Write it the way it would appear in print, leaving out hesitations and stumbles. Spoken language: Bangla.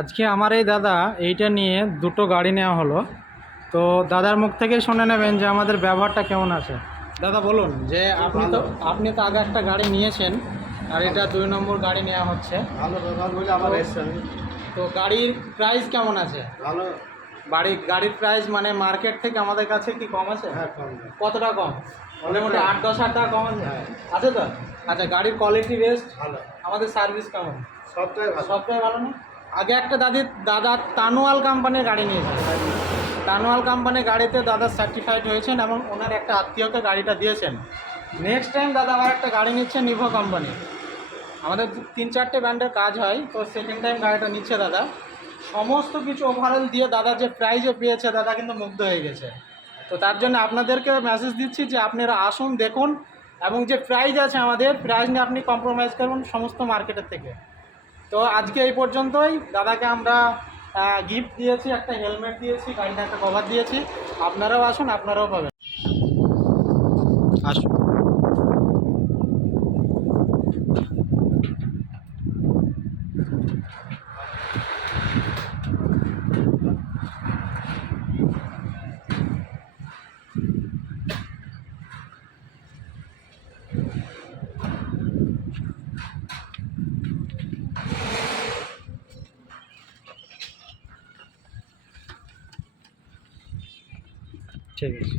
আজকে আমার এই দাদা এইটা নিয়ে দুটো গাড়ি নেওয়া হলো। তো দাদার মুখ থেকেই শুনে নেবেন যে আমাদের ব্যবহারটা কেমন আছে। দাদা বলুন যে আপনি তো আগে একটা গাড়ি নিয়েছেন, আর এটা 2 নম্বর গাড়ি নেওয়া হচ্ছে। ভালো ব্যবহার বলে আমার এসছে আমি। তো গাড়ির প্রাইস কেমন আছে? ভালো। গাড়ির প্রাইস মানে মার্কেট থেকে আমাদের কাছে কি কম আছে? হ্যাঁ, কম। কতটা কম? মোটামুটি 8-10 হাজার টাকা কম আছে? হ্যাঁ। আছে তো? আচ্ছা, গাড়ির কোয়ালিটি বেস্ট? ভালো। আমাদের সার্ভিস কেমন? সবটাই ভালো। সবটাই ভালো না? আগে একটা দাদা তানোয়াল কোম্পানির গাড়ি নিয়েছেন। তানোয়াল কোম্পানির গাড়িতে দাদা সার্টিফাইড হয়েছেন এবং ওনার একটা আত্মীয়কে গাড়িটা দিয়েছেন। নেক্সট টাইম দাদা আবার একটা গাড়ি নিচ্ছে নিভো কোম্পানি। আমাদের 3-4টে ব্র্যান্ডের কাজ হয়, তো সেকেন্ড টাইম গাড়িটা নিচ্ছে দাদা। সমস্ত কিছু ওভারঅল দিয়ে দাদা যে প্রাইজে পেয়েছে, দাদা কিন্তু মুগ্ধ হয়ে গেছে। তো তার জন্য আপনাদেরকে মেসেজ দিচ্ছি যে আপনারা আসুন, দেখুন, এবং যে প্রাইজ আছে আমাদের প্রাইজ নিয়ে আপনি কম্প্রোমাইজ করুন সমস্ত মার্কেটের থেকে। তো আজকে এই পর্যন্তই। দাদাকে আমরা গিফট দিয়েছি, একটা হেলমেট দিয়েছি, গাড়িটা একটা কভার দিয়েছি। আপনারাও আসুন, আপনারাও পাবেন। আসুন। ঠিক আছে।